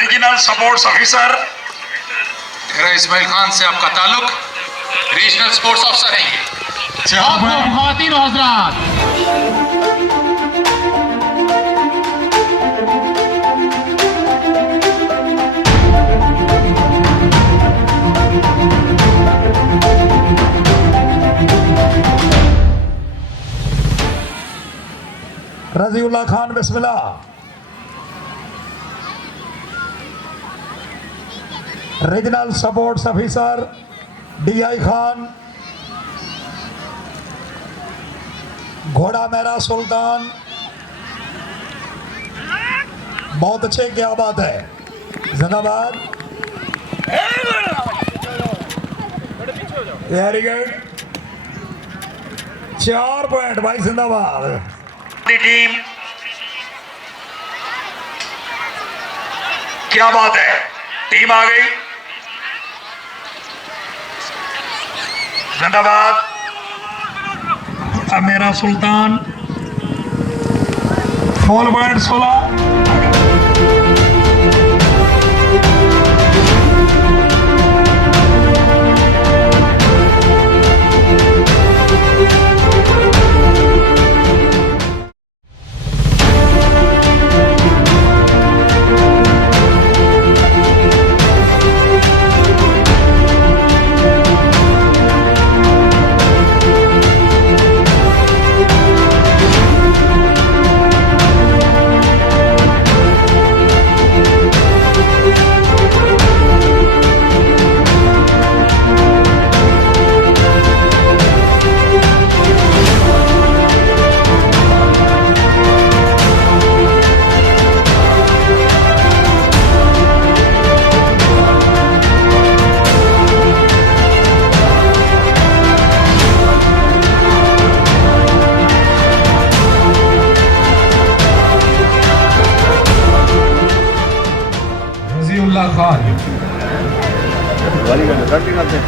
Regional sports officer Ismail Khan से आपका ताल्लुक, रीजनल स्पोर्ट्स अफसर हैं ये। ख़वातीन और हज़रात, रजीउल्लाह खान बिस्मिल्लाह। Regional sports officer DI Khan, घोड़ा मेरा सुल्तान। बहुत अच्छे, क्या बात है, जिंदाबाद, वेरी गुड, 4 पॉइंट भाई, जिंदाबाद। टीम, क्या बात है, टीम आ गई, जिंदाबाद। अब मेरा सुल्तान, फुल पॉइंट 16। रजीउल्लाह खान, वाली करते